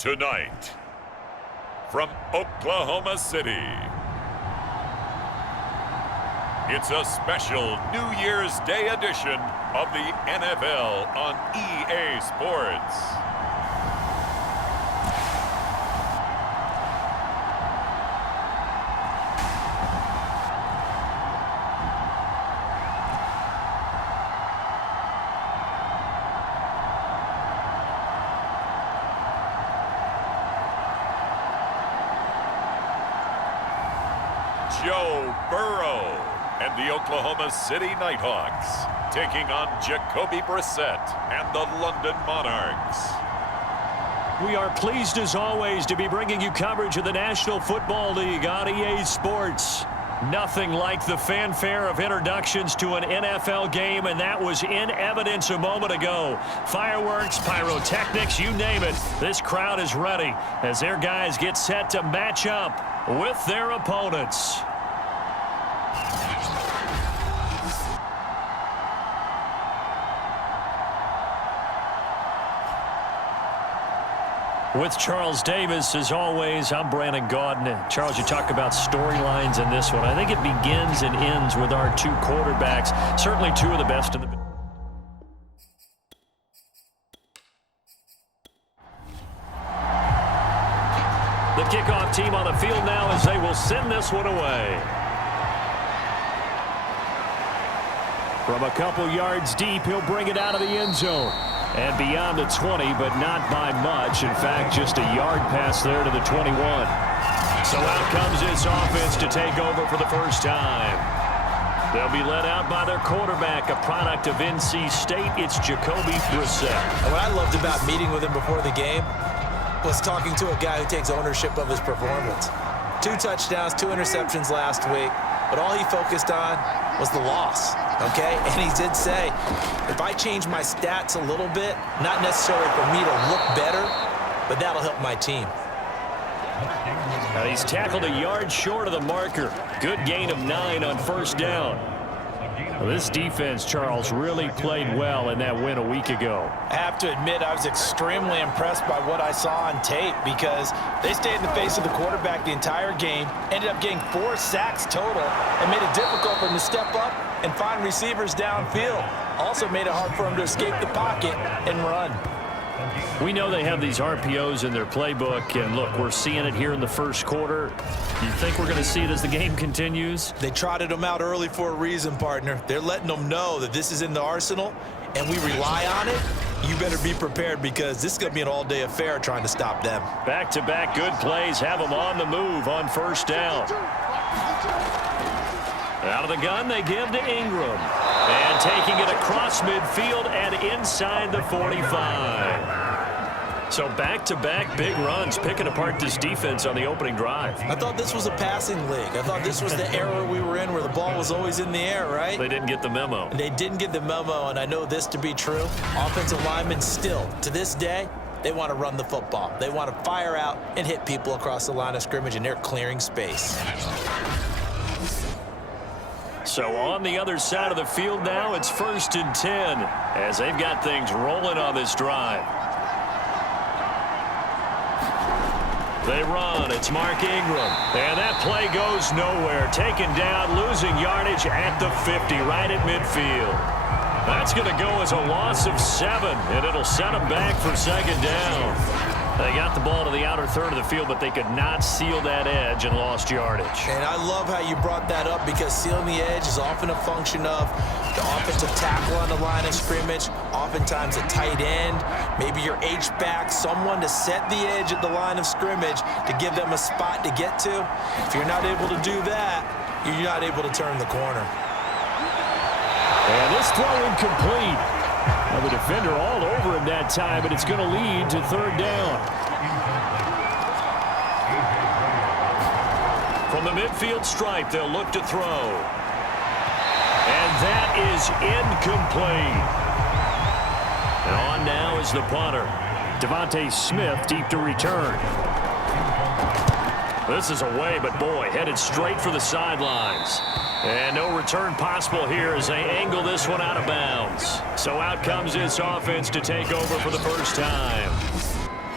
Tonight, from Oklahoma City, it's a special New Year's Day edition of the NFL on EA Sports. Joe Burrow and the Oklahoma City Nighthawks taking on Jacoby Brissett and the London Monarchs. We are pleased as always to be bringing you coverage of the National Football League on EA Sports. Nothing like the fanfare of introductions to an NFL game, and that was in evidence a moment ago. Fireworks, pyrotechnics, you name it. This crowd is ready as their guys get set to match up with their opponents. With Charles Davis, as always, I'm Brandon Gaudin. Charles, you talk about storylines in this one. I think it begins and ends with our two quarterbacks, certainly two of the best in the... The kickoff team on the field now as they will send this one away. From a couple yards deep, he'll bring it out of the end zone. And beyond the 20, but not by much. In fact, just a yard pass there to the 21. So out comes this offense to take over for the first time. They'll be led out by their quarterback, a product of NC State. It's Jacoby Brissett. And what I loved about meeting with him before the game was talking to a guy who takes ownership of his performance. 2 touchdowns, 2 interceptions last week, but all he focused on was the loss, okay? And he did say, if I change my stats a little bit, not necessarily for me to look better, but that'll help my team. Now he's tackled a yard short of the marker. Good gain of 9 on first down. Well, this defense, Charles, really played well in that win a week ago. I have to admit, I was extremely impressed by what I saw on tape because they stayed in the face of the quarterback the entire game, ended up getting 4 sacks total, and made it difficult for him to step up and find receivers downfield. Also made it hard for him to escape the pocket and run. We know they have these RPOs in their playbook, and look, we're seeing it here in the first quarter. You think we're going to see it as the game continues? They trotted them out early for a reason, partner. They're letting them know that this is in the arsenal, and we rely on it. You better be prepared because this is going to be an all-day affair trying to stop them. Back-to-back good plays have them on the move on first down. Out of the gun, they give to Ingram. And taking it across midfield and inside the 45. So back-to-back big runs, picking apart this defense on the opening drive. I thought this was a passing league. I thought this was the era we were in where the ball was always in the air, right? They didn't get the memo. They didn't get the memo, and I know this to be true. Offensive linemen still, to this day, they want to run the football. They want to fire out and hit people across the line of scrimmage, and they're clearing space. So on the other side of the field now, it's 1st and 10 as they've got things rolling on this drive. They run. It's Mark Ingram. And that play goes nowhere. Taken down, losing yardage at the 50, right at midfield. That's going to go as a loss of 7, and it'll set them back for 2nd down. They got the ball to the outer third of the field, but they could not seal that edge and lost yardage. And I love how you brought that up because sealing the edge is often a function of the offensive tackle on the line of scrimmage, oftentimes a tight end, maybe your H-back, someone to set the edge at the line of scrimmage to give them a spot to get to. If you're not able to do that, you're not able to turn the corner. And this throw incomplete. Well, the defender all over him that time, but it's going to lead to 3rd down. From the midfield stripe, they'll look to throw. And that is incomplete. And on now is the punter. Devontae Smith deep to return. This is away, but boy, headed straight for the sidelines. And no return possible here as they angle this one out of bounds. So out comes this offense to take over for the first time.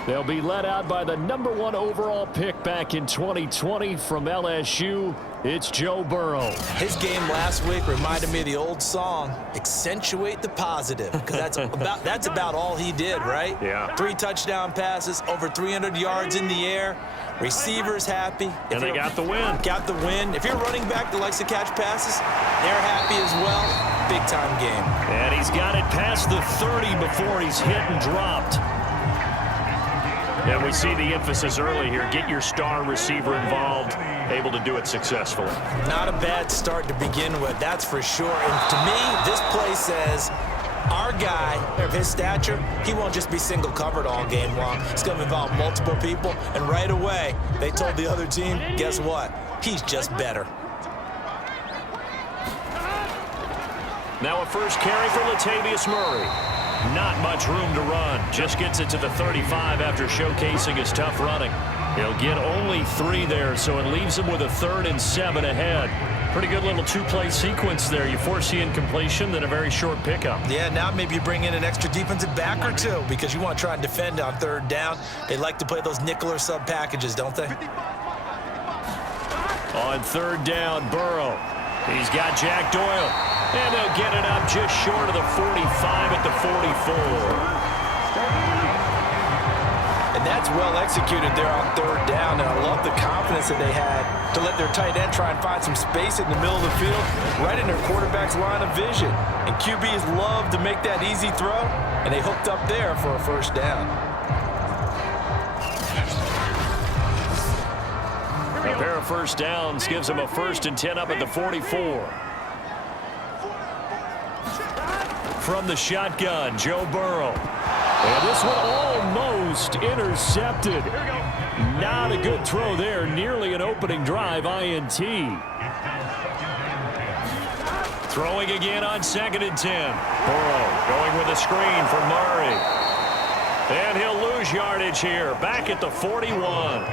They'll be led out by the #1 overall pick back in 2020 from LSU. It's Joe Burrow. His game last week reminded me of the old song, accentuate the positive, because that's about all he did, right? Yeah. 3 touchdown passes, over 300 yards in the air, receivers happy. And they got the win. Got the win. If you're running back that likes to catch passes, they're happy as well. Big-time game. And he's got it past the 30 before he's hit and dropped. And we see the emphasis early here. Get your star receiver involved, able to do it successfully. Not a bad start to begin with, that's for sure. And to me, this play says our guy of his stature, he won't just be single covered all game long. It's going to involve multiple people. And right away, they told the other team, guess what? He's just better. Now a first carry for Latavius Murray. Not much room to run. Just gets it to the 35 after showcasing his tough running. He'll get only 3 there, so it leaves him with a 3rd and 7 ahead. Pretty good little 2-play sequence there. You force the incompletion, then a very short pickup. Yeah, now maybe you bring in an extra defensive back or 2 because you want to try and defend on 3rd down. They like to play those nickel or sub packages, don't they? On 3rd down, Burrow. He's got Jack Doyle. And they'll get it up just short of the 45 at the 44. And that's well executed there on 3rd down, and I love the confidence that they had to let their tight end try and find some space in the middle of the field, right in their quarterback's line of vision. And QBs love to make that easy throw, and they hooked up there for a 1st down. A pair of 1st downs gives them a 1st and 10 up at the 44. From the shotgun, Joe Burrow. And this one almost intercepted. Not a good throw there. Nearly an opening drive INT. Throwing again on 2nd and 10. Burrow going with a screen for Murray. And he'll lose yardage here. Back at the 41.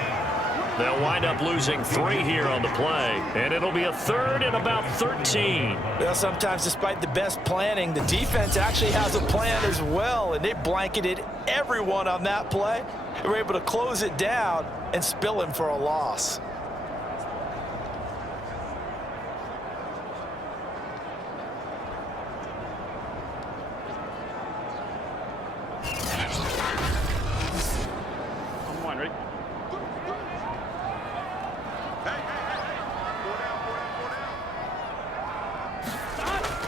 They'll wind up losing 3 here on the play, and it'll be a 3rd and about 13. Well, sometimes despite the best planning, the defense actually has a plan as well, and they blanketed everyone on that play. They were able to close it down and spill him for a loss. Come on, ready?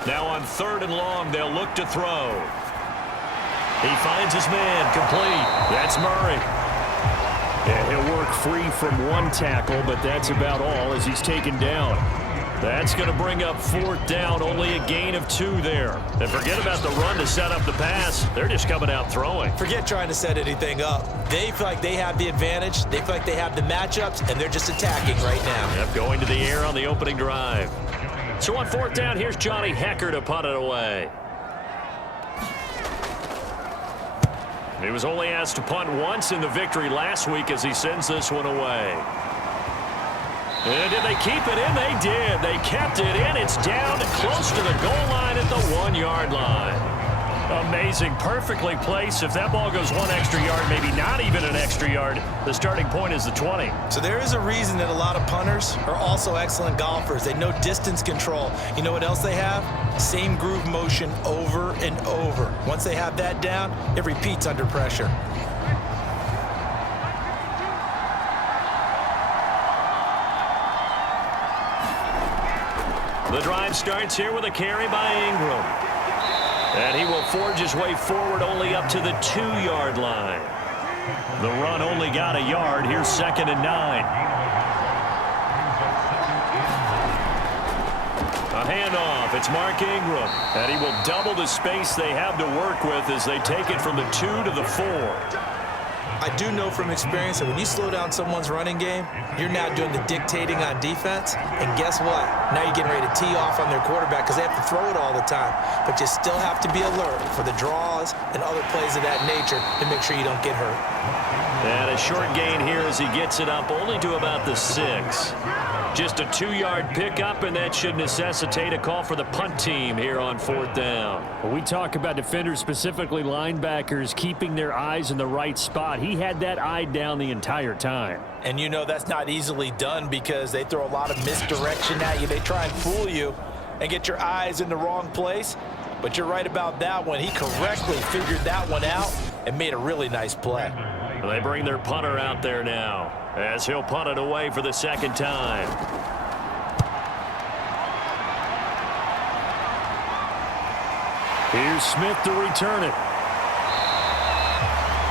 Now on 3rd and long, they'll look to throw. He finds his man, complete. That's Murray. And he'll work free from 1 tackle, but that's about all as he's taken down. That's going to bring up 4th down, only a gain of 2 there. And forget about the run to set up the pass. They're just coming out throwing. Forget trying to set anything up. They feel like they have the advantage. They feel like they have the matchups, and they're just attacking right now. Yep, going to the air on the opening drive. So on 4th down, here's Johnny Hecker to punt it away. He was only asked to punt once in the victory last week as he sends this one away. And did they keep it in? They did. They kept it in. It's down close to the goal line at the 1-yard line. Amazing. Perfectly placed. If that ball goes 1 extra yard, maybe not even an extra yard, the starting point is the 20. So there is a reason that a lot of punters are also excellent golfers. They know distance control. You know what else they have? Same groove motion over and over. Once they have that down, it repeats under pressure. The drive starts here with a carry by Ingram. And he will forge his way forward only up to the 2-yard line. The run only got a yard. Here's 2nd and 9. A handoff. It's Mark Ingram. And he will double the space they have to work with as they take it from the 2 to the 4. I do know from experience that when you slow down someone's running game, you're now doing the dictating on defense. And guess what? Now you're getting ready to tee off on their quarterback because they have to throw it all the time. But you still have to be alert for the draws and other plays of that nature to make sure you don't get hurt. And a short gain here as he gets it up only to about the 6. Just a 2-yard pickup, and that should necessitate a call for the punt team here on 4th down. When we talk about defenders, specifically linebackers, keeping their eyes in the right spot, he had that eye down the entire time. And you know that's not easily done because they throw a lot of misdirection at you. They try and fool you and get your eyes in the wrong place. But you're right about that one. He correctly figured that one out and made a really nice play. They bring their punter out there now as he'll punt it away for the second time. Here's Smith to return it.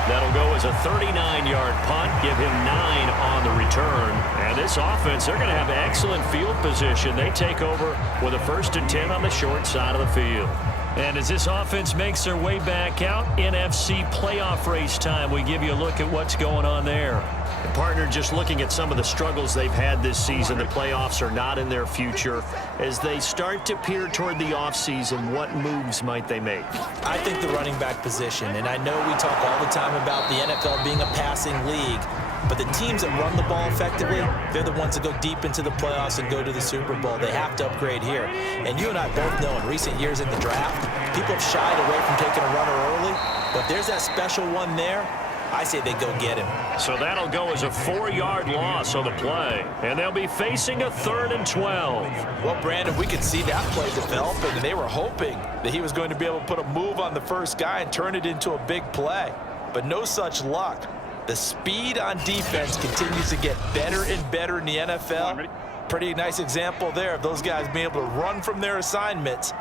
That'll go as a 39-yard punt, give him 9 on the return. And this offense, they're going to have excellent field position. They take over with a 1st and 10 on the short side of the field. And as this offense makes their way back out, NFC playoff race time, we give you a look at what's going on there. And partner, just looking at some of the struggles they've had this season, the playoffs are not in their future. As they start to peer toward the offseason, what moves might they make? I think the running back position, and I know we talk all the time about the NFL being a passing league, but the teams that run the ball effectively, they're the ones that go deep into the playoffs and go to the Super Bowl. They have to upgrade here. And you and I both know in recent years in the draft, people have shied away from taking a runner early, but if there's that special one there, I say they go get him. So that'll go as a 4-yard loss on the play, and they'll be facing a 3rd and 12. Well, Brandon, we could see that play developing, and they were hoping that he was going to be able to put a move on the first guy and turn it into a big play. But no such luck. The speed on defense continues to get better and better in the NFL. Pretty nice example there of those guys being able to run from their assignments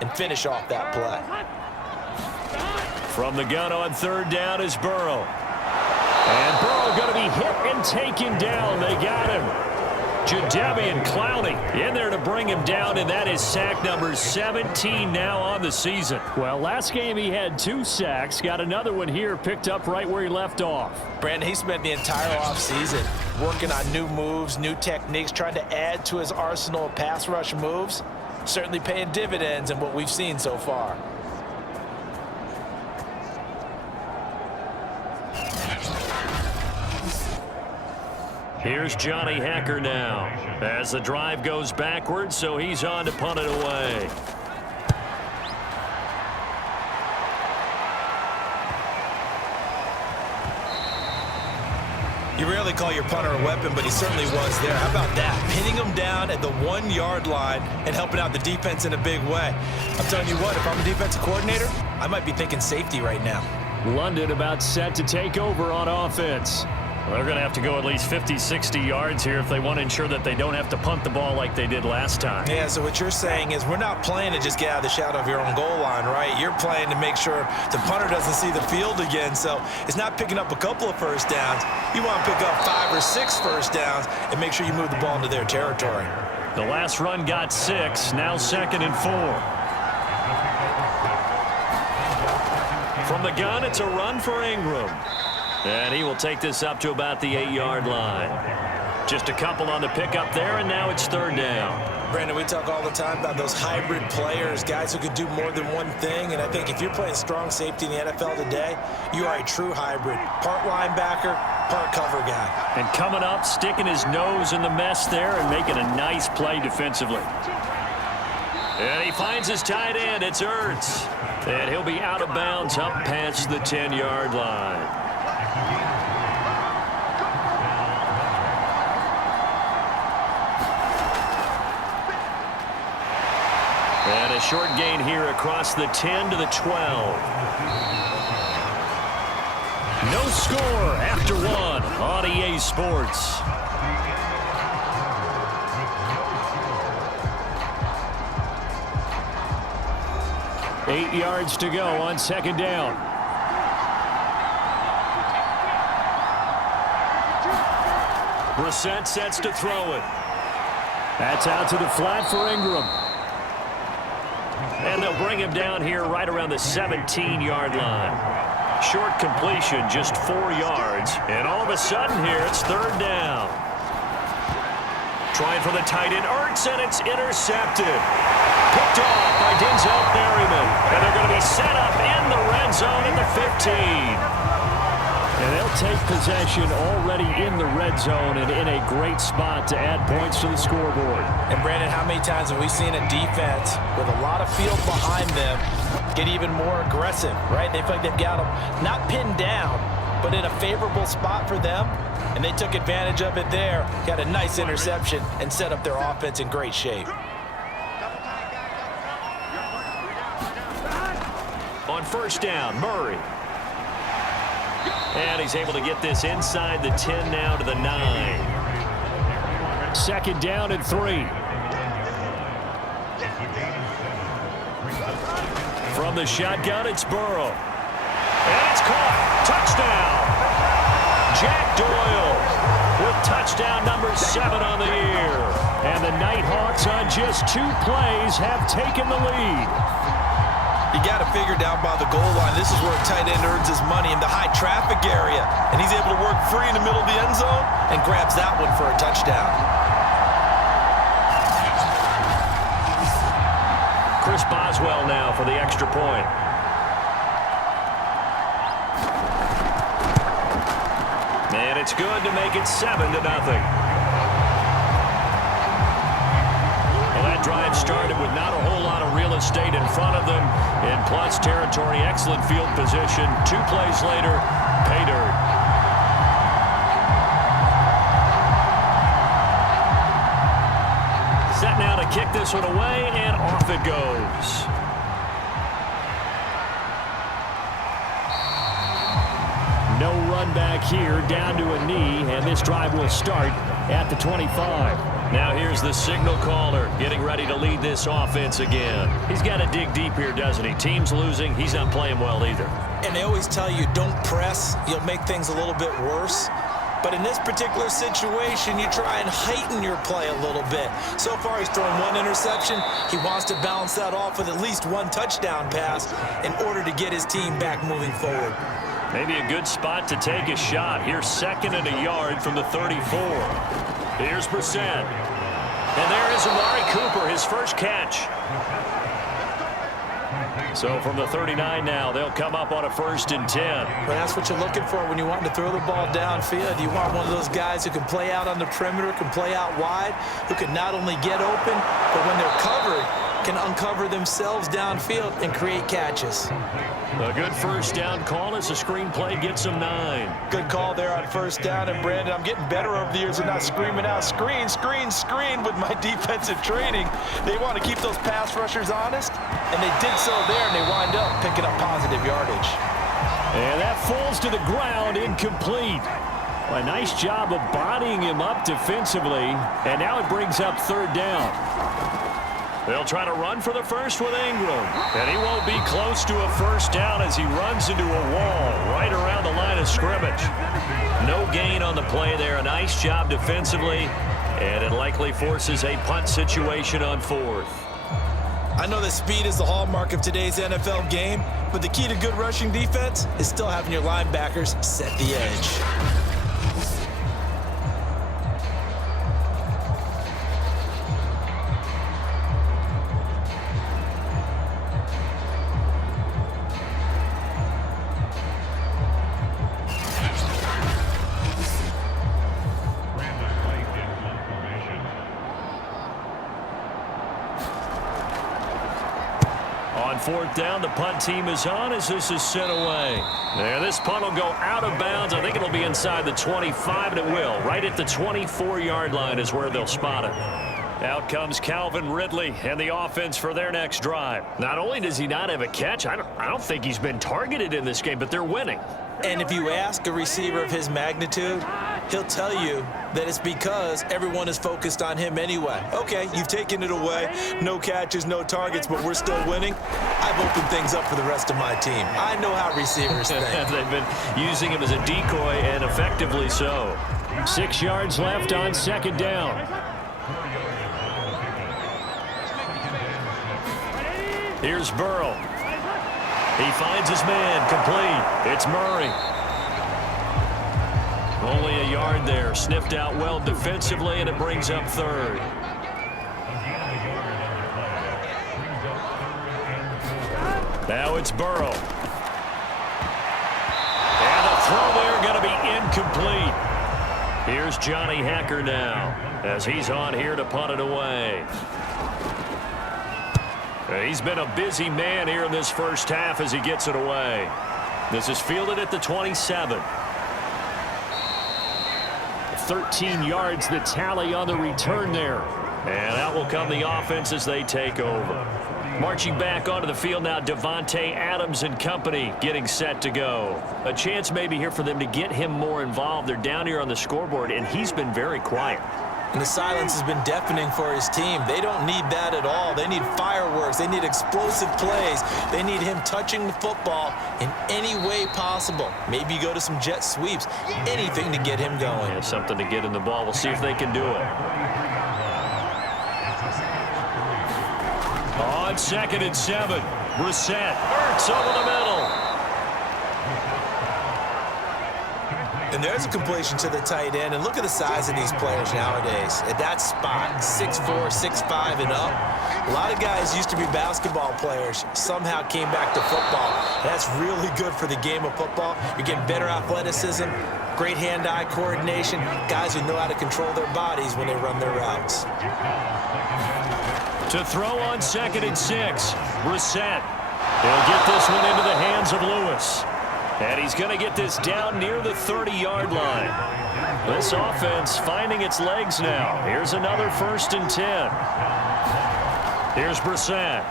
and finish off that play. From the gun on 3rd down is Burrow. And Burrow going to be hit and taken down. They got him. Jadeveon Clowney in there to bring him down, and that is sack number 17 now on the season. Well, last game he had 2 sacks. Got another one here, picked up right where he left off. Brandon, he spent the entire offseason working on new moves, new techniques, trying to add to his arsenal of pass rush moves. Certainly paying dividends in what we've seen so far. Here's Johnny Hekker now as the drive goes backwards, so he's on to punt it away. You rarely call your punter a weapon, but he certainly was there. How about that? Pinning him down at the 1-yard line and helping out the defense in a big way. I'm telling you what, if I'm a defensive coordinator, I might be thinking safety right now. London about set to take over on offense. Well, they're going to have to go at least 50, 60 yards here if they want to ensure that they don't have to punt the ball like they did last time. Yeah, so what you're saying is we're not playing to just get out of the shadow of your own goal line, right? You're playing to make sure the punter doesn't see the field again. So it's not picking up a couple of first downs. You want to pick up 5 or 6 first downs and make sure you move the ball into their territory. The last run got 6, now 2nd and 4. From the gun, it's a run for Ingram. And he will take this up to about the 8-yard line. Just a couple on the pickup there, and now it's 3rd down. Brandon, we talk all the time about those hybrid players, guys who could do more than one thing. And I think if you're playing strong safety in the NFL today, you are a true hybrid. Part linebacker, part cover guy. And coming up, sticking his nose in the mess there and making a nice play defensively. And he finds his tight end. It's Ertz. And he'll be out of bounds up past the 10-yard line. And a short gain here across the 10 to the 12. No score after 1 on EA Sports. Eight yards to go on 2nd down. Brissett sets to throw it. That's out to the flat for Ingram. And they'll bring him down here right around the 17-yard line. Short completion, just 4 yards. And all of a sudden here, it's 3rd down. Trying for the tight end, Ertz, and it's intercepted. Picked off by Denzel Berryman. And they're going to be set up in the red zone at the 15. And they'll take possession already in the red zone and in a great spot to add points to the scoreboard. And Brandon, how many times have we seen a defense with a lot of field behind them get even more aggressive, right? They feel like they've got them not pinned down, but in a favorable spot for them, and they took advantage of it there, got a nice interception, and set up their offense in great shape. On first down, Murray. And he's able to get this inside the 10 now to the 9. Second down and 3. From the shotgun, it's Burrow. And it's caught. Touchdown. Jack Doyle with touchdown number 7 on the year. And the Nighthawks on just 2 plays have taken the lead. You got to figure down by the goal line. This is where a tight end earns his money in the high traffic area. And he's able to work free in the middle of the end zone and grabs that one for a touchdown. Chris Boswell now for the extra point. And it's good to make it 7-0. Well, that drive started with not a whole lot of real estate in front of them. In plus territory, excellent field position. 2 plays later, pay dirt. Set now to kick this one away, and off it goes. No run back here, down to a knee, and this drive will start at the 25. Now here's the signal caller getting ready to lead this offense again. He's got to dig deep here, doesn't he? Team's losing. He's not playing well either. And they always tell you don't press. You'll make things a little bit worse. But in this particular situation, you try and heighten your play a little bit. So far, he's thrown 1 interception. He wants to balance that off with at least 1 touchdown pass in order to get his team back moving forward. Maybe a good spot to take a shot. Here's 2nd and a yard from the 34. Here's Brissett. And there is Amari Cooper, his first catch. So from the 39 now, they'll come up on a 1st and 10. But that's what you're looking for when you want to throw the ball downfield. You want one of those guys who can play out on the perimeter, can play out wide, who can not only get open, but when they're covered, can uncover themselves downfield and create catches. A good first down call as the screen play gets them 9. Good call there on first down. And, Brandon, I'm getting better over the years of not screaming out, screen, screen, screen with my defensive training. They want to keep those pass rushers honest, and they did so there, and they wind up picking up positive yardage. And that falls to the ground, incomplete. A nice job of bodying him up defensively, and now it brings up 3rd down. They'll try to run for the first with Ingram. And he won't be close to a first down as he runs into a wall right around the line of scrimmage. No gain on the play there. A nice job defensively. And it likely forces a punt situation on 4th. I know that speed is the hallmark of today's NFL game, but the key to good rushing defense is still having your linebackers set the edge. On 4th down, the punt team is on as this is sent away. There, this punt will go out of bounds. I think it'll be inside the 25, and it will. Right at the 24-yard line is where they'll spot it. Out comes Calvin Ridley and the offense for their next drive. Not only does he not have a catch, I don't think he's been targeted in this game, but they're winning. And if you ask a receiver of his magnitude, he'll tell you that it's because everyone is focused on him anyway. Okay, you've taken it away. No catches, no targets, but we're still winning. I've opened things up for the rest of my team. I know how receivers think. They've been using him as a decoy, and effectively so. 6 yards left on 2nd down. Here's Burrow. He finds his man, complete. It's Murray. Only a yard there, sniffed out well defensively, and it brings up 3rd. Now it's Burrow. And the throw there going to incomplete. Here's Johnny Hacker now as he's on here to punt it away. He's been a busy man here in this first half as he gets it away. This is fielded at the 27. 13 yards the tally on the return there. And out will come the offense as they take over. Marching back onto the field now, Devontae Adams and company getting set to go. A chance maybe here for them to get him more involved. They're down here on the scoreboard, and he's been very quiet. And the silence has been deafening for his team. They don't need that at all. They need fireworks. They need explosive plays. They need him touching the football in any way possible. Maybe go to some jet sweeps. Anything to get him going. Yeah, something to get in the ball. We'll see if they can do it. On 2nd and 7, Brissett. Ertz over the middle. And there's a completion to the tight end. And look at the size of these players nowadays. At that spot, 6'4", 6'5", and up. A lot of guys used to be basketball players. Somehow came back to football. And that's really good for the game of football. You're getting better athleticism, great hand-eye coordination. Guys who know how to control their bodies when they run their routes. To throw on 2nd and 6, Brissett. He'll get this one into the hands of Lewis. And he's going to get this down near the 30-yard line. This offense finding its legs now. Here's another 1st and 10. Here's Brissett.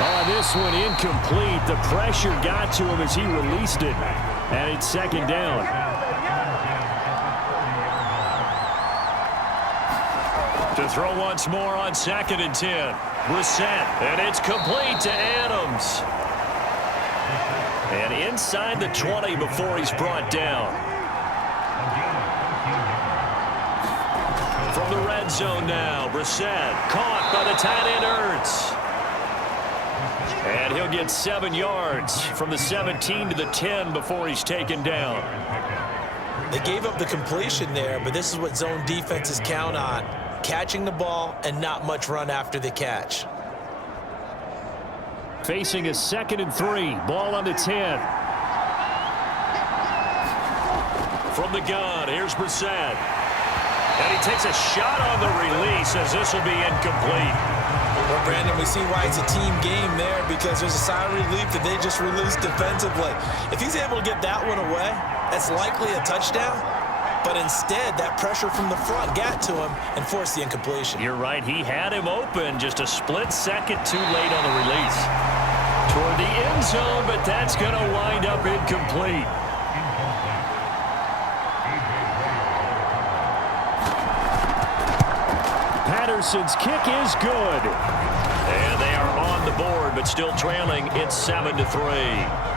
Oh, this one incomplete. The pressure got to him as he released it. And it's 2nd down. To throw once more on 2nd and 10. Brissett. And it's complete to Adams. And inside the 20 before he's brought down. From the red zone now, Brissett caught by the tight end Ertz. And he'll get 7 yards from the 17 to the 10 before he's taken down. They gave up the completion there, but this is what zone defenses count on. Catching the ball and not much run after the catch. Facing a 2nd and 3. Ball on the 10. From the gun, here's Brissett. And he takes a shot on the release as this will be incomplete. Well, Brandon, we see why it's a team game there because there's a sigh of relief that they just released defensively. If he's able to get that one away, that's likely a touchdown. But instead, that pressure from the front got to him and forced the incompletion. You're right. He had him open just a split second too late on the release. Toward the end zone, but that's going to wind up incomplete. Patterson's kick is good. And they are on the board, but still trailing. It's 7-3.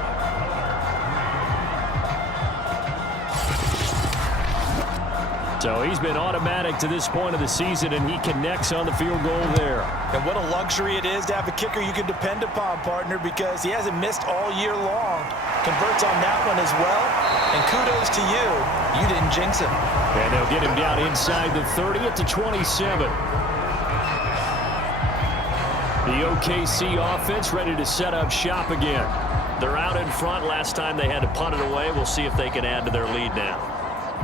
So he's been automatic to this point of the season, and he connects on the field goal there. And what a luxury it is to have a kicker you can depend upon, partner, because he hasn't missed all year long. Converts on that one as well. And kudos to you. You didn't jinx him. And they'll get him down inside the 30 at the 27. The OKC offense ready to set up shop again. They're out in front. Last time they had to punt it away. We'll see if they can add to their lead now.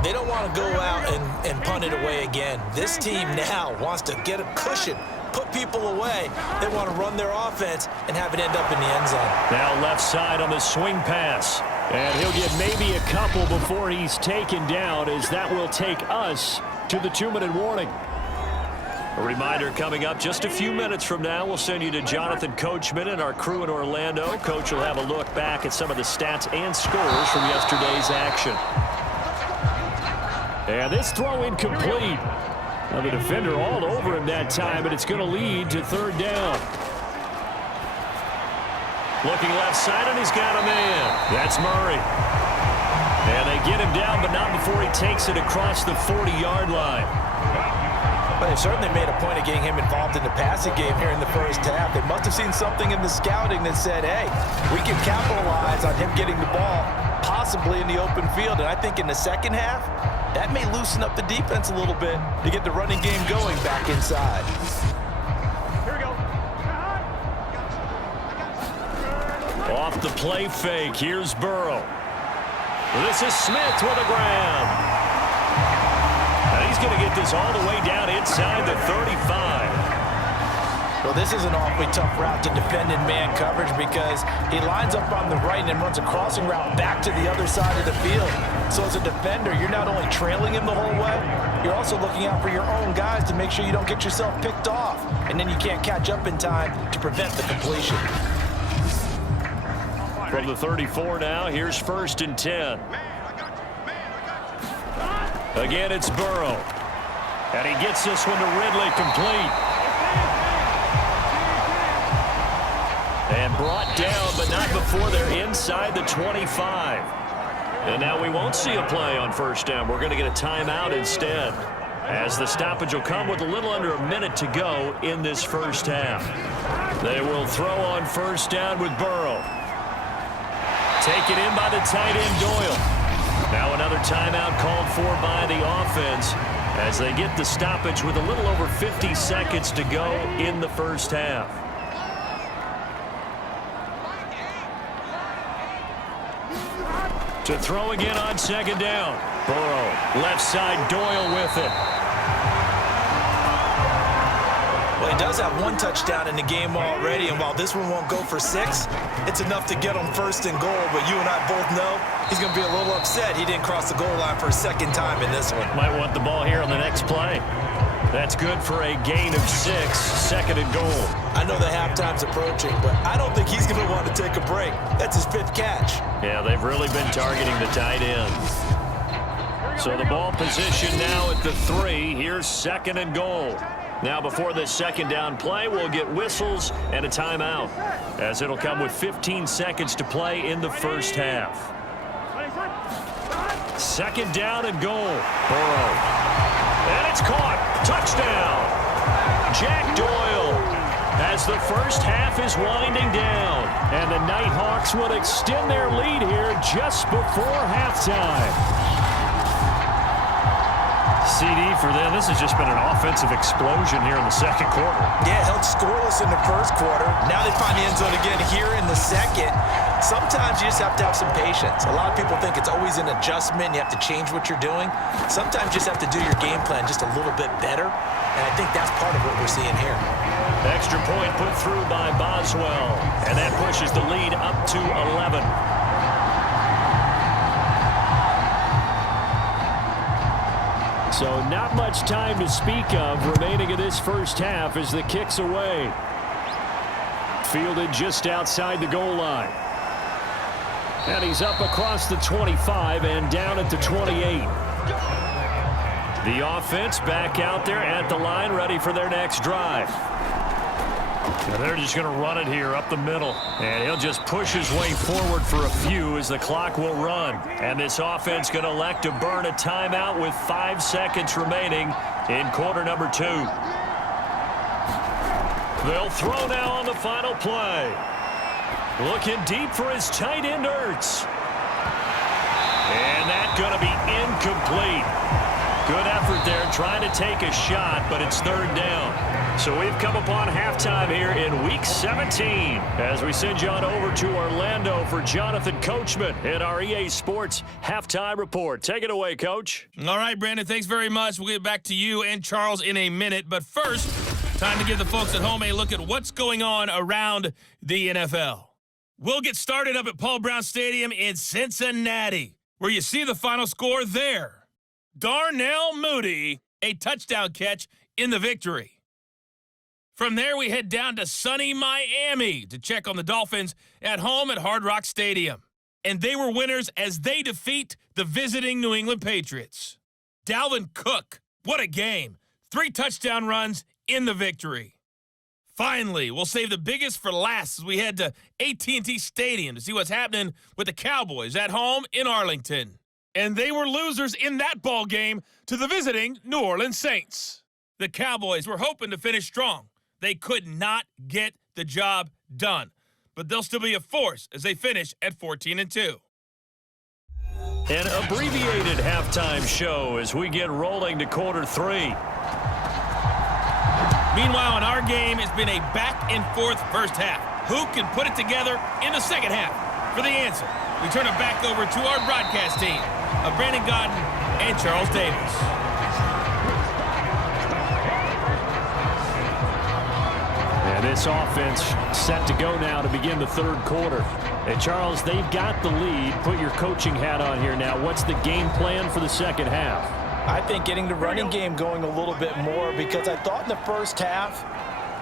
They don't want to go out and punt it away again. This team now wants to get a cushion, put people away. They want to run their offense and have it end up in the end zone. Now left side on the swing pass. And he'll get maybe a couple before he's taken down, as that will take us to the 2-minute warning. A reminder coming up just a few minutes from now. We'll send you to Jonathan Coachman and our crew in Orlando. Coach will have a look back at some of the stats and scores from yesterday's action. And this throw incomplete. Now the defender all over him that time, but it's going to lead to 3rd down. Looking left side, and he's got a man. That's Murray. And they get him down, but not before he takes it across the 40-yard line. But they've certainly made a point of getting him involved in the passing game here in the first half. They must have seen something in the scouting that said, hey, we can capitalize on him getting the ball, possibly in the open field. And I think in the second half, that may loosen up the defense a little bit to get the running game going back inside. Here we go. Off the play fake, here's Burrow. This is Smith with a grab. And he's going to get this all the way down inside the 35. Well, this is an awfully tough route to defend in man coverage because he lines up on the right and then runs a crossing route back to the other side of the field. So as a defender, you're not only trailing him the whole way, you're also looking out for your own guys to make sure you don't get yourself picked off. And then you can't catch up in time to prevent the completion. From the 34 now, here's 1st and 10. Again, it's Burrow. And he gets this one to Ridley complete. And brought down, but not before they're inside the 25. And now we won't see a play on 1st down. We're going to get a timeout instead, as the stoppage will come with a little under a minute to go in this 1st half. They will throw on 1st down with Burrow. Taken in by the tight end Doyle. Now another timeout called for by the offense as they get the stoppage with a little over 50 seconds to go in the 1st half. To throw again on 2nd down. Burrow, left side, Doyle with it. Well, he does have 1 touchdown in the game already, and while this one won't go for 6, it's enough to get him 1st and goal. But you and I both know he's going to be a little upset he didn't cross the goal line for a 2nd time in this one. Might want the ball here on the next play. That's good for a gain of 6, 2nd and goal. I know the halftime's approaching, but I don't think he's going to want to take a break. That's his 5th catch. Yeah, they've really been targeting the tight end. So the ball position now at the 3. Here's 2nd and goal. Now before this 2nd down play, we'll get whistles and a timeout, as it'll come with 15 seconds to play in the 1st half. 2nd down and goal. Burrow. And it's caught. Touchdown. Jack Doyle, as the 1st half is winding down. And the Nighthawks would extend their lead here just before halftime. CD for them. This has just been an offensive explosion here in the 2nd quarter. Yeah, held scoreless in the 1st quarter. Now they find the end zone again here in the 2nd. Sometimes you just have to have some patience. A lot of people think it's always an adjustment. You have to change what you're doing. Sometimes you just have to do your game plan just a little bit better. And I think that's part of what we're seeing here. Extra point put through by Boswell. And that pushes the lead up to 11. So not much time to speak of remaining in this 1st half as the kick's away. Fielded just outside the goal line. And he's up across the 25 and down at the 28. The offense back out there at the line, ready for their next drive. And they're just going to run it here up the middle. And he'll just push his way forward for a few as the clock will run. And this offense going to elect to burn a timeout with 5 seconds remaining in quarter number 2. They'll throw now on the final play. Looking deep for his tight end, Ertz. And that's going to be incomplete. Good effort there trying to take a shot, but it's 3rd down. So we've come upon halftime here in Week 17 as we send you on over to Orlando for Jonathan Coachman in our EA Sports Halftime Report. Take it away, Coach. All right, Brandon, thanks very much. We'll get back to you and Charles in a minute. But first, time to give the folks at home a look at what's going on around the NFL. We'll get started up at Paul Brown Stadium in Cincinnati, where you see the final score there. Darnell Mooney, a touchdown catch in the victory. From there, we head down to sunny Miami to check on the Dolphins at home at Hard Rock Stadium. And they were winners as they defeat the visiting New England Patriots. Dalvin Cook, what a game. 3 touchdown runs in the victory. Finally, we'll save the biggest for last as we head to AT&T Stadium to see what's happening with the Cowboys at home in Arlington. And they were losers in that ball game to the visiting New Orleans Saints. The Cowboys were hoping to finish strong. They could not get the job done, but they'll still be a force as they finish at 14-2. An abbreviated halftime show as we get rolling to quarter 3. Meanwhile, in our game, it's been a back-and-forth first half. Who can put it together in the second half? For the answer, we turn it back over to our broadcast team of Brandon Godden and Charles Davis. And this offense set to go now to begin the third quarter. And Charles, they've got the lead. Put your coaching hat on here now. What's the game plan for the second half? I think getting the running game going a little bit more, because I thought in the first half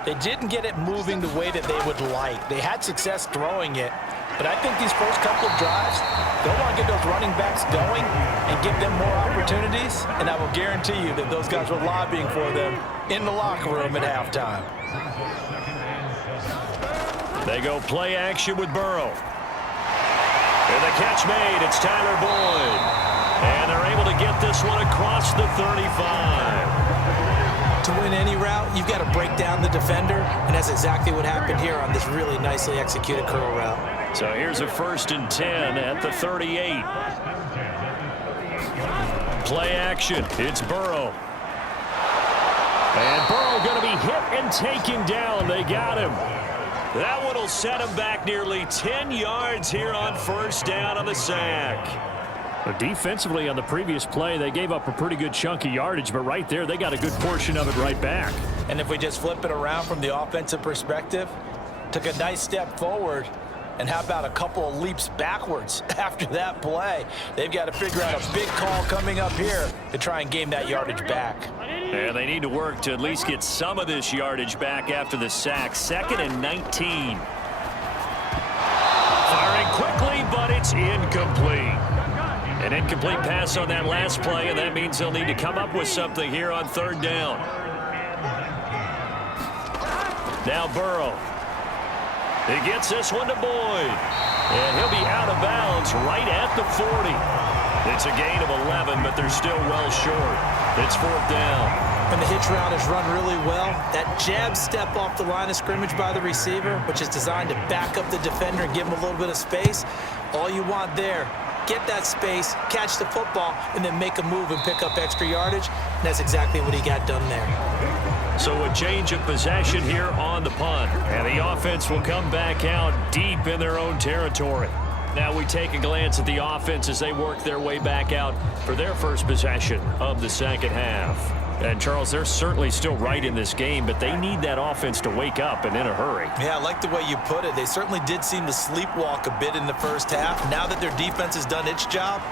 they didn't get it moving the way that they would like. They had success throwing it, but I think these first couple of drives, they'll want to get those running backs going and give them more opportunities, and I will guarantee you that those guys were lobbying for them in the locker room at halftime. They go play action with Burrow. And the catch made. It's Tyler Boyd. And they're able to get this one across the 35. To win any route, you've got to break down the defender, and that's exactly what happened here on this really nicely executed curl route. So here's a 1st and 10 at the 38. Play action. It's Burrow. And Burrow going to be hit and taken down. They got him. That one will set him back nearly 10 yards here on 1st down on the sack. But defensively on the previous play, they gave up a pretty good chunk of yardage, but right there, they got a good portion of it right back. And if we just flip it around from the offensive perspective, took a nice step forward, and how about a couple of leaps backwards after that play? They've got to figure out a big call coming up here to try and gain that yardage back. And they need to work to at least get some of this yardage back after the sack. 2nd and 19. Firing quickly, but it's incomplete. An incomplete pass on that last play, and that means they'll need to come up with something here on 3rd down. Now Burrow. He gets this one to Boyd. And he'll be out of bounds right at the 40. It's a gain of 11, but they're still well short. It's 4th down. And the hitch route is run really well. That jab step off the line of scrimmage by the receiver, which is designed to back up the defender and give him a little bit of space. All you want there, get that space, catch the football, and then make a move and pick up extra yardage. And that's exactly what he got done there. So a change of possession here on the punt. And the offense will come back out deep in their own territory. Now we take a glance at the offense as they work their way back out for their first possession of the second half. And, Charles, they're certainly still right in this game, but they need that offense to wake up and in a hurry. Yeah, I like the way you put it. They certainly did seem to sleepwalk a bit in the first half. Now that their defense has done its job,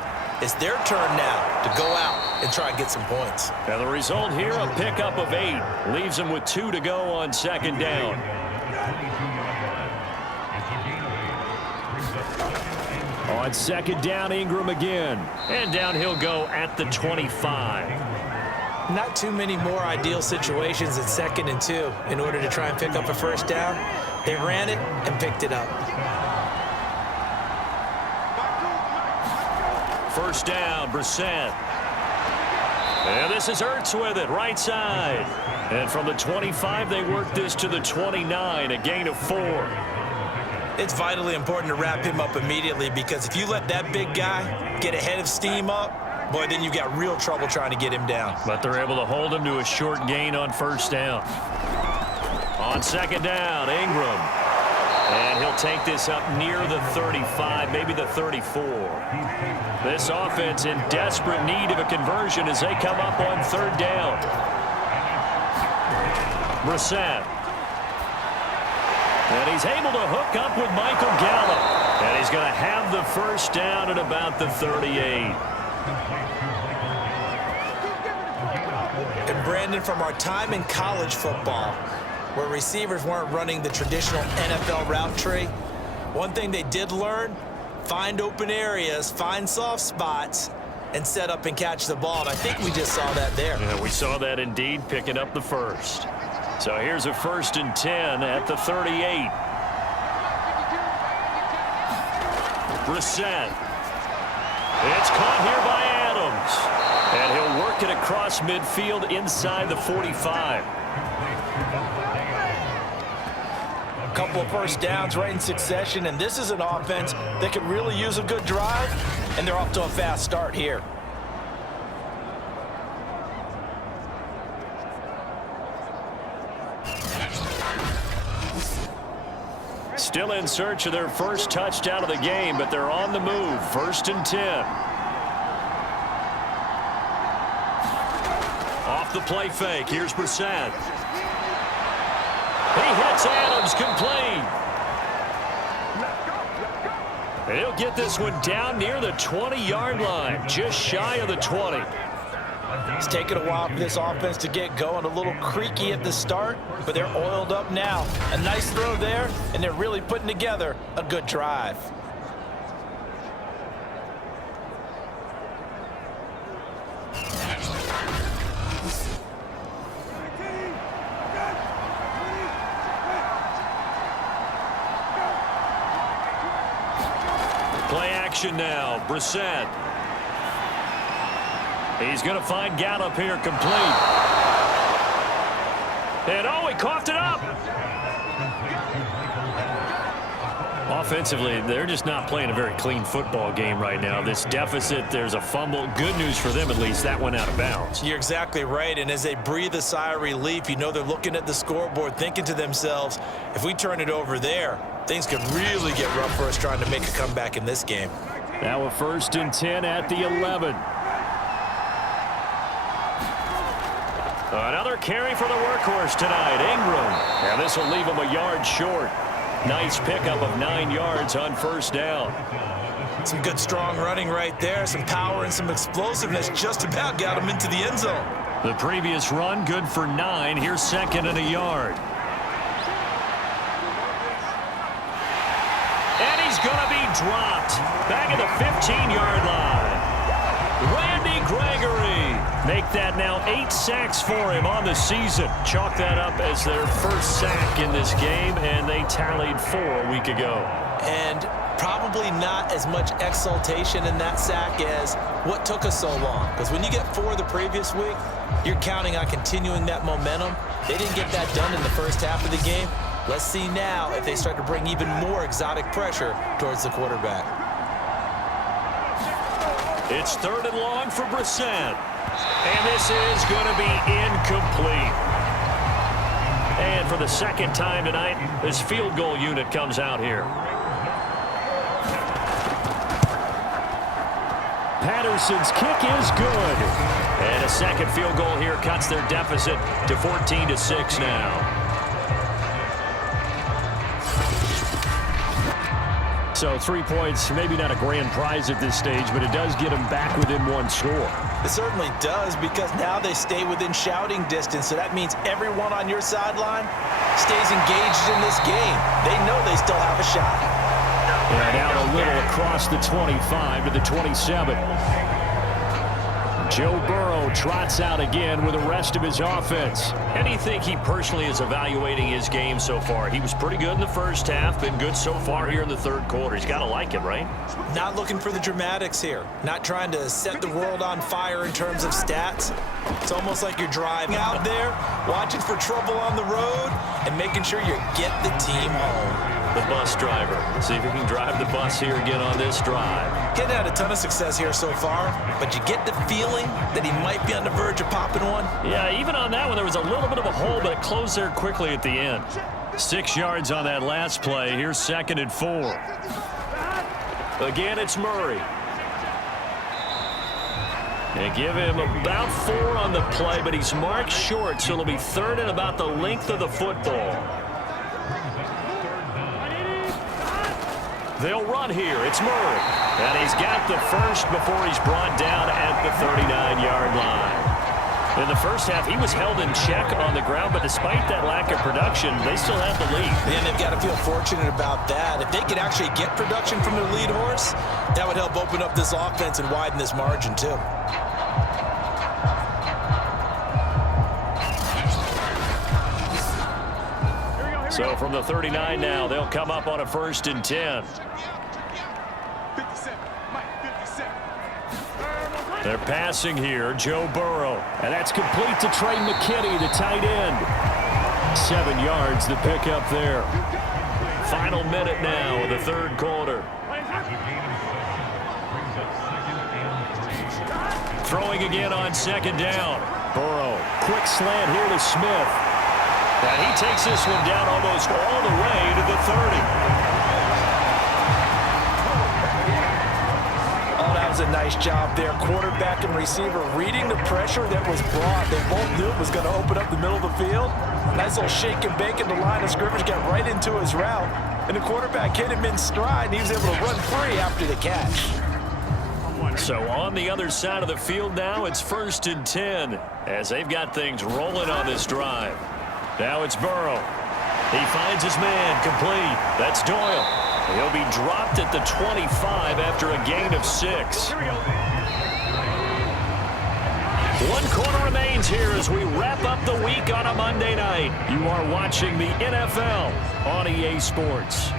it's their turn now to go out and try and get some points. And the result here, a pickup of 8. Leaves them with 2 to go on 2nd down. On 2nd down, Ingram again. And down he'll go at the 25. Not too many more ideal situations at 2nd and 2 in order to try and pick up a 1st down. They ran it and picked it up. 1st down, Brissett. And this is Ertz with it, right side. And from the 25, they work this to the 29, a gain of 4. It's vitally important to wrap him up immediately, because if you let that big guy get ahead of steam up, boy, then you've got real trouble trying to get him down. But they're able to hold him to a short gain on 1st down. On 2nd down, Ingram. And he'll take this up near the 35, maybe the 34. This offense in desperate need of a conversion as they come up on 3rd down. Brissett. And he's able to hook up with Michael Gallup. And he's going to have the 1st down at about the 38. And Brandon, from our time in college football, where receivers weren't running the traditional NFL route tree, one thing they did learn, find open areas, find soft spots, and set up and catch the ball. And I think we just saw that there. Yeah, we saw that indeed, picking up the 1st. So here's a 1st and 10 at the 38. Brissett. It's caught here by Adams. And he'll work it across midfield inside the 45. A couple of 1st downs right in succession, and this is an offense that could really use a good drive, and they're off to a fast start here. Still in search of their first touchdown of the game, but they're on the move. 1st and 10. Off the play fake. Here's Brissett. He hits Adams, complete. He'll get this one down near the 20-yard line, just shy of the 20. It's taken a while for this offense to get going. A little creaky at the start, but they're oiled up now. A nice throw there, and they're really putting together a good drive. Play action now. Brissett. He's going to find Gallup here, complete. And oh, he coughed it up. Offensively, they're just not playing a very clean football game right now. This deficit, there's a fumble. Good news for them, at least. That went out of bounds. You're exactly right, and as they breathe a sigh of relief, you know they're looking at the scoreboard, thinking to themselves, if we turn it over there, things could really get rough for us trying to make a comeback in this game. Now a 1st and 10 at the 11. Another carry for the workhorse tonight, Ingram. And this will leave him a yard short. Nice pickup of 9 yards on 1st down. Some good strong running right there, some power and some explosiveness just about got him into the end zone. The previous run good for 9. Here's 2nd and a yard. And he's going to be dropped. Back at the 15-yard line. Randy Gregory. Make that now 8 sacks for him on the season. Chalk that up as their first sack in this game, and they tallied 4 a week ago. And probably not as much exultation in that sack as what took us so long. Because when you get 4 the previous week, you're counting on continuing that momentum. They didn't get that done in the first half of the game. Let's see now if they start to bring even more exotic pressure towards the quarterback. It's 3rd and long for Brissett. And this is going to be incomplete. And for the 2nd time tonight, this field goal unit comes out here. Patterson's kick is good. And a 2nd field goal here cuts their deficit to 14-6 now. So 3 points, maybe not a grand prize at this stage, but it does get them back within 1 score. It certainly does, because now they stay within shouting distance, so that means everyone on your sideline stays engaged in this game. They know they still have a shot. And out a little across the 25 to the 27. Joe Burrow trots out again with the rest of his offense. How do you think he personally is evaluating his game so far? He was pretty good in the first half, been good so far here in the 3rd quarter. He's got to like it, right? Not looking for the dramatics here. Not trying to set the world on fire in terms of stats. It's almost like you're driving out there, watching for trouble on the road, and making sure you get the team home. The bus driver. See if he can drive the bus here again on this drive. Getting had a ton of success here so far, but you get the feeling that he might be on the verge of popping one. Yeah, even on that one, there was a little bit of a hole, but it closed there quickly at the end. 6 yards on that last play. Here's 2nd and 4. Again, it's Murray. They give him about 4 on the play, but he's marked short, so it'll be 3rd and about the length of the football. They'll run here. It's Murray. And he's got the first before he's brought down at the 39-yard line. In the first half, he was held in check on the ground, but despite that lack of production, they still have the lead. And they've got to feel fortunate about that. If they could actually get production from their lead horse, that would help open up this offense and widen this margin, too. So from the 39 now, they'll come up on a 1st and 10. They're passing here, Joe Burrow. And that's complete to Trey McKinney, the tight end. 7 yards, the pickup there. Final minute now of the 3rd quarter. Throwing again on 2nd down. Burrow, quick slant here to Smith. And he takes this one down almost all the way to the 30. Nice job there, quarterback and receiver reading the pressure that was brought. They both knew it was going to open up the middle of the field. Nice little shake and bake in the line of scrimmage, got right into his route. And the quarterback hit him in stride, and he was able to run free after the catch. So on the other side of the field now, it's 1st and 10 as they've got things rolling on this drive. Now it's Burrow. He finds his man, complete. That's Doyle. He'll be dropped at the 25 after a gain of 6. 1 quarter remains here as we wrap up the week on a Monday night. You are watching the NFL on EA Sports.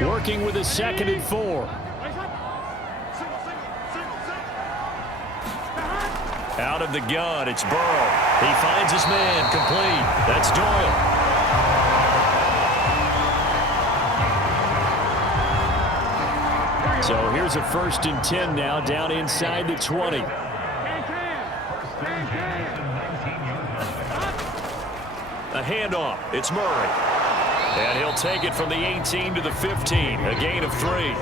Working with a 2nd and 4. Out of the gun, it's Burrow. He finds his man, complete. That's Doyle. So here's a 1st and 10 now, down inside the 20. A handoff. It's Murray. And he'll take it from the 18 to the 15, a gain of 3.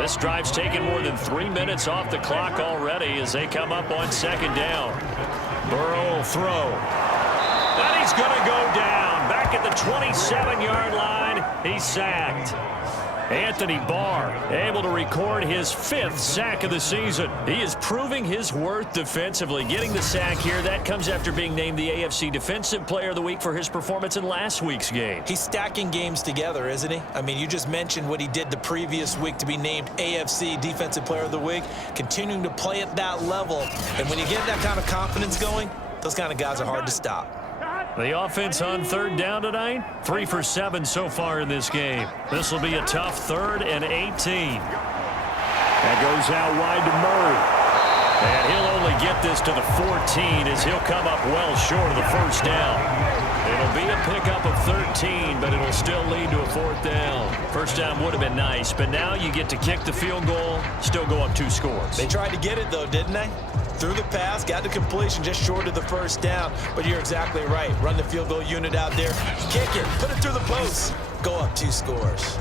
This drive's taken more than 3 minutes off the clock already as they come up on 2nd down. Burrow will throw. And he's going to go down. Back at the 27-yard line, he's sacked. Anthony Barr able to record his 5th sack of the season. He is proving his worth defensively. Getting the sack here, that comes after being named the AFC Defensive Player of the Week for his performance in last week's game. He's stacking games together, isn't he? I mean, you just mentioned what he did the previous week to be named AFC Defensive Player of the Week, continuing to play at that level. And when you get that kind of confidence going, those kind of guys are hard to stop. The offense on 3rd down tonight, 3 for 7 so far in this game. This will be a tough 3rd and 18. That goes out wide to Murray. And he'll only get this to the 14 as he'll come up well short of the 1st down. It'll be a pickup of 13, but it'll still lead to a 4th down. 1st down would have been nice, but now you get to kick the field goal, still go up 2 scores. They tried to get it, though, didn't they? Threw the pass, got the completion just short of the 1st down. But you're exactly right. Run the field goal unit out there. Kick it. Put it through the post. Go up 2 scores.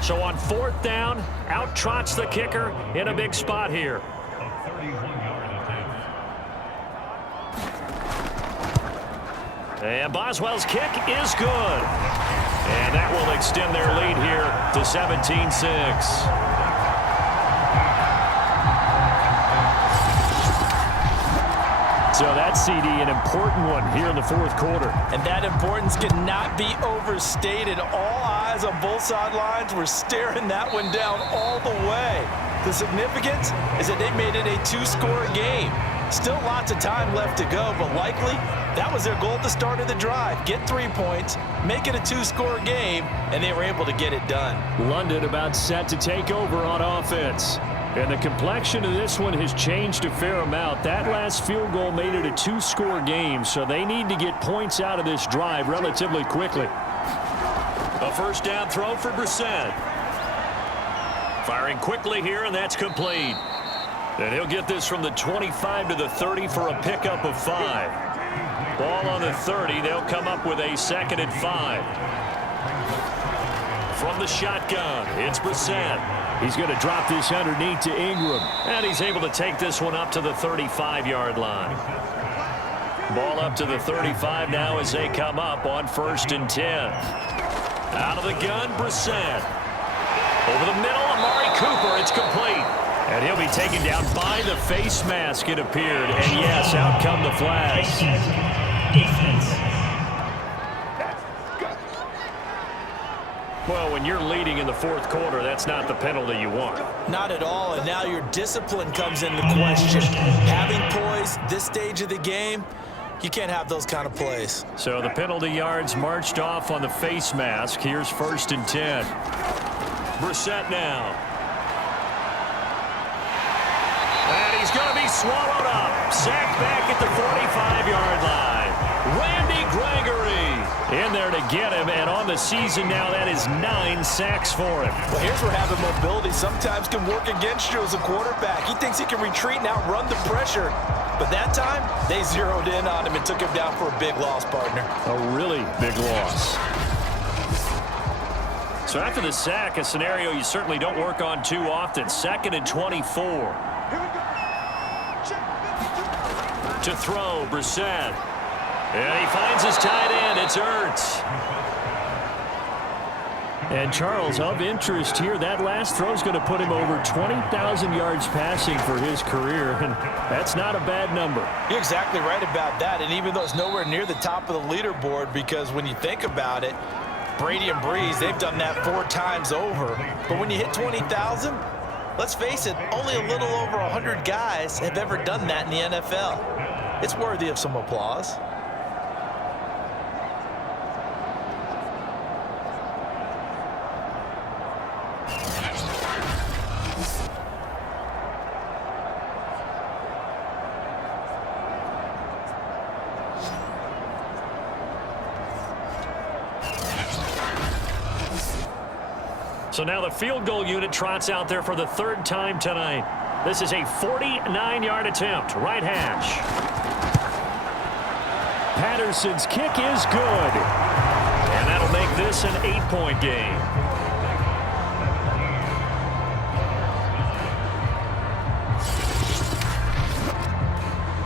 So on 4th down, out trots the kicker in a big spot here. And Boswell's kick is good. And that will extend their lead here to 17-6. So that CD, an important one here in the 4th quarter. And that importance cannot be overstated. All eyes on both sidelines were staring that one down all the way. The significance is that they made it a 2-score game. Still lots of time left to go, but likely that was their goal at the start of the drive. Get 3 points, make it a 2-score game, and they were able to get it done. London about set to take over on offense. And the complexion of this one has changed a fair amount. That last field goal made it a 2-score game, so they need to get points out of this drive relatively quickly. A 1st down throw for Brissett. Firing quickly here, and that's complete. And he'll get this from the 25 to the 30 for a pickup of 5. Ball on the 30. They'll come up with a 2nd and 5. From the shotgun, it's Brissett. He's going to drop this underneath to Ingram. And he's able to take this one up to the 35-yard line. Ball up to the 35 now as they come up on 1st and 10. Out of the gun, Brissett. Over the middle, Amari Cooper. It's complete. And he'll be taken down by the face mask, it appeared. And yes, out come the flags. Defense. Well, when you're leading in the 4th quarter, that's not the penalty you want. Not at all, and now your discipline comes into question. Having poise this stage of the game, you can't have those kind of plays. So the penalty yards marched off on the face mask. Here's 1st and 10. Brissett now. And he's going to be swallowed up. Sacked back at the 45-yard line. Randy Gregory in there to get him, and on the season now, that is 9 sacks for him. Well, here's where having mobility sometimes can work against you as a quarterback. He thinks he can retreat and outrun the pressure. But that time, they zeroed in on him and took him down for a big loss, partner. A really big loss. So after the sack, a scenario you certainly don't work on too often. 2nd and 24. To throw, Brissett. And he finds his tight end. It's Ertz. And Charles, of interest here, that last throw is going to put him over 20,000 yards passing for his career, and that's not a bad number. You're exactly right about that, and even though it's nowhere near the top of the leaderboard, because when you think about it, Brady and Breeze, they've done that 4 times over. But when you hit 20,000, let's face it, only a little over 100 guys have ever done that in the NFL. It's worthy of some applause. So now the field goal unit trots out there for the 3rd time tonight. This is a 49-yard attempt, right hash. Patterson's kick is good. And that'll make this an 8-point game.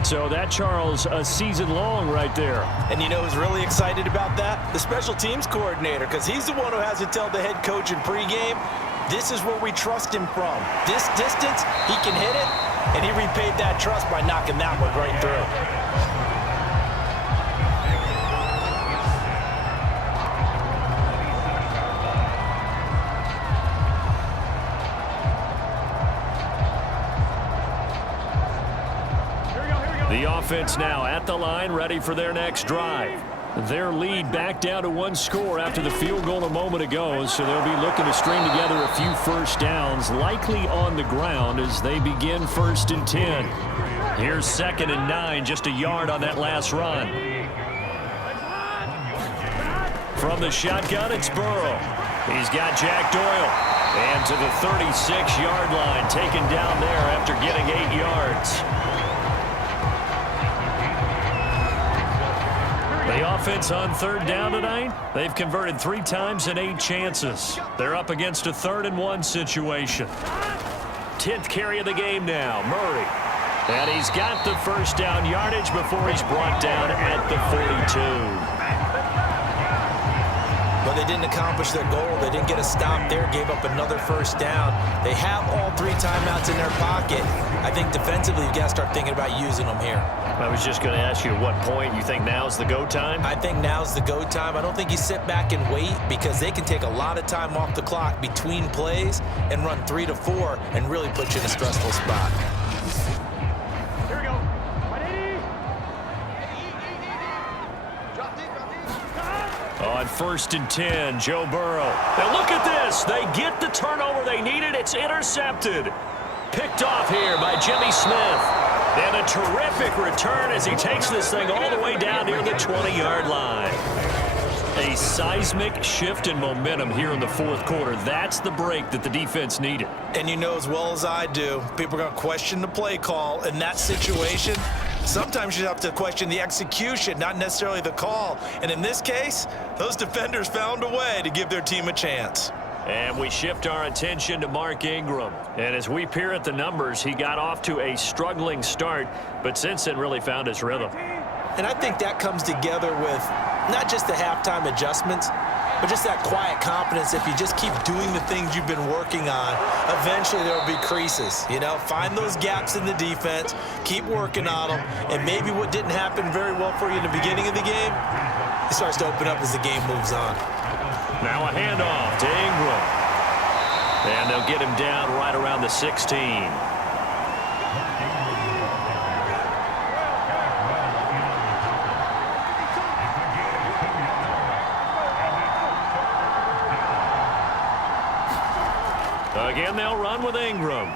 So that, Charles, a season long right there. And you know who's really excited about that? The special teams coordinator, because he's the one who has to tell the head coach in pregame, this is where we trust him from. This distance, he can hit it, and he repaid that trust by knocking that one right through. The offense now at the line, ready for their next drive. Their lead back down to 1 score after the field goal a moment ago, so they'll be looking to string together a few first downs, likely on the ground as they begin 1st and 10. Here's 2nd and 9, just a yard on that last run. From the shotgun, it's Burrow. He's got Jack Doyle. And to the 36-yard line, taken down there after getting 8 yards. The offense on 3rd down tonight, they've converted 3 times in 8 chances. They're up against a 3rd and 1 situation. 10th carry of the game now, Murray. And he's got the first down yardage before he's brought down at the 42. But they didn't accomplish their goal. They didn't get a stop there, gave up another first down. They have all 3 timeouts in their pocket. I think defensively you've got to start thinking about using them here. I was just going to ask you at what point you think now's the go time? I think now's the go time. I don't think you sit back and wait because they can take a lot of time off the clock between plays and run 3 to 4 and really put you in a stressful spot. Here we go. On 1st and 10, Joe Burrow. Now look at this. They get the turnover they needed. It's intercepted. Picked off here by Jimmy Smith. And a terrific return as he takes this thing all the way down near the 20-yard line. A seismic shift in momentum here in the 4th quarter. That's the break that the defense needed. And you know as well as I do, people are going to question the play call in that situation. Sometimes you have to question the execution, not necessarily the call. And in this case, those defenders found a way to give their team a chance. And we shift our attention to Mark Ingram. And as we peer at the numbers, he got off to a struggling start, but since then really found his rhythm. And I think that comes together with not just the halftime adjustments, but just that quiet confidence. If you just keep doing the things you've been working on, eventually there will be creases. You know, find those gaps in the defense, keep working on them, and maybe what didn't happen very well for you in the beginning of the game, it starts to open up as the game moves on. Now a handoff to Ingram. And they'll get him down right around the 16. Again, they'll run with Ingram.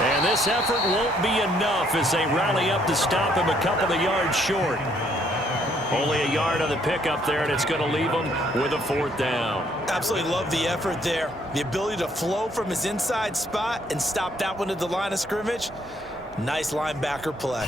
And this effort won't be enough as they rally up to stop him a couple of yards short. Only a yard on the pickup there, and it's going to leave him with a 4th down. Absolutely love the effort there. The ability to flow from his inside spot and stop that one at the line of scrimmage. Nice linebacker play.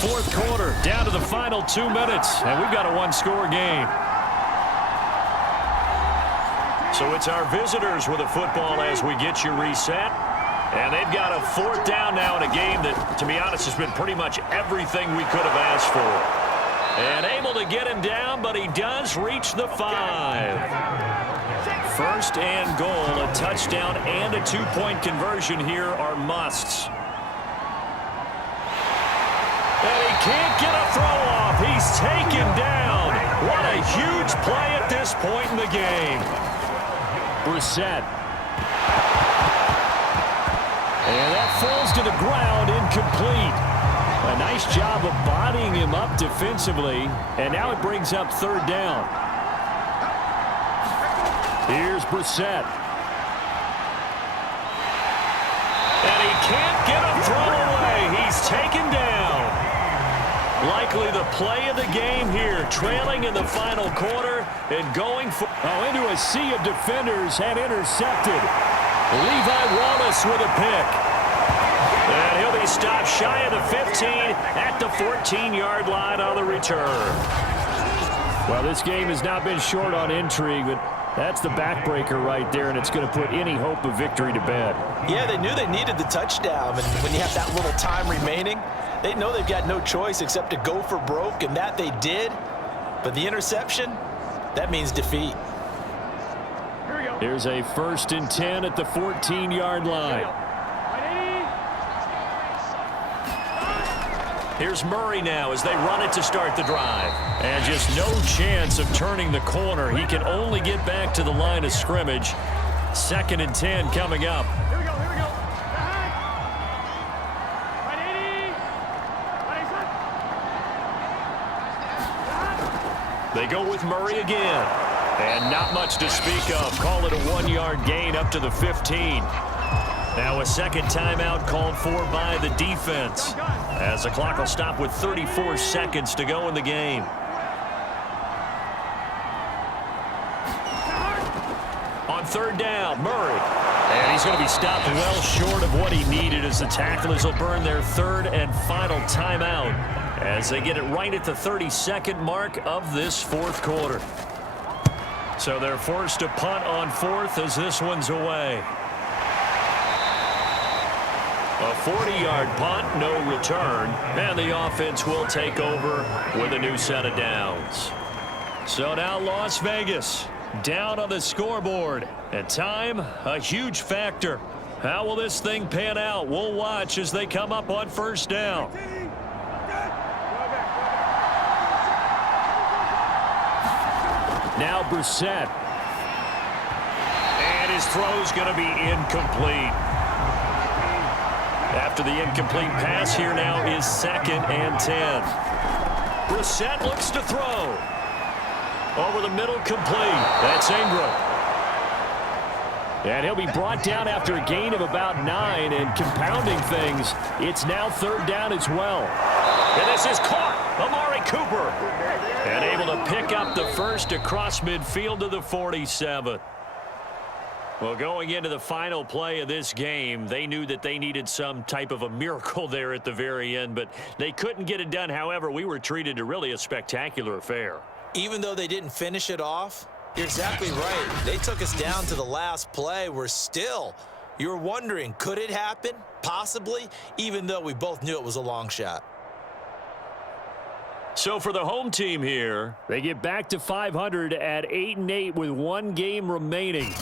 Fourth quarter, down to the final 2 minutes, and we've got a one-score game. So it's our visitors with the football as we get you reset. And they've got a fourth down now in a game that, to be honest, has been pretty much everything we could have asked for. And able to get him down, but he does reach the 5. First and goal, a touchdown and a two-point conversion here are musts. And he can't get a throw off. He's taken down. What a huge play at this point in the game. Brissett. And that falls to the ground, incomplete. A nice job of bodying him up defensively. And now it brings up third down. Here's Brissett. And he can't get a throw away. He's taken down. Likely the play of the game here, trailing in the final quarter and going for into a sea of defenders and intercepted. Levi Wallace with a pick. And he'll be stopped shy of the 15 at the 14-yard line on the return. Well, this game has not been short on intrigue, but that's the backbreaker right there, and it's going to put any hope of victory to bed. Yeah, they knew they needed the touchdown, and when you have that little time remaining, they know they've got no choice except to go for broke, and that they did. But the interception, that means defeat. Here's a 1st and 10 at the 14-yard line. Here's Murray now as they run it to start the drive. And just no chance of turning the corner. He can only get back to the line of scrimmage. 2nd and 10 coming up. They go with Murray again. And not much to speak of. Call it a 1-yard gain up to the 15. Now a second timeout called for by the defense, as the clock will stop with 34 seconds to go in the game. On third down, Murray. And he's going to be stopped well short of what he needed as the tacklers will burn their third and final timeout as they get it right at the 32nd mark of this fourth quarter. So they're forced to punt on fourth as this one's away. A 40-yard punt, no return, and the offense will take over with a new set of downs. So now Las Vegas down on the scoreboard. And time, a huge factor. How will this thing pan out? We'll watch as they come up on first down. Now Brissett. And his throw's going to be incomplete. After the incomplete pass, here now is 2nd and 10. Brissett looks to throw. Over the middle, complete. That's Ingram. And he'll be brought down after a gain of about 9, and compounding things, it's now third down as well. And this is caught. Amari Cooper. And able to pick up the first across midfield to the 47. Well, going into the final play of this game, they knew that they needed some type of a miracle there at the very end, but they couldn't get it done. However, we were treated to really a spectacular affair. Even though they didn't finish it off, you're exactly right. They took us down to the last play. You're wondering, could it happen? Possibly, even though we both knew it was a long shot. So for the home team here, they get back to 500 at 8-8 with one game remaining.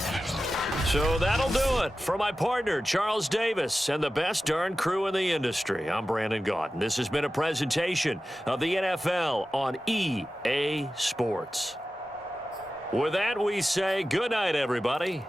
So that'll do it for my partner, Charles Davis, and the best darn crew in the industry. I'm Brandon Gaudin. This has been a presentation of the NFL on EA Sports. With that, we say good night, everybody.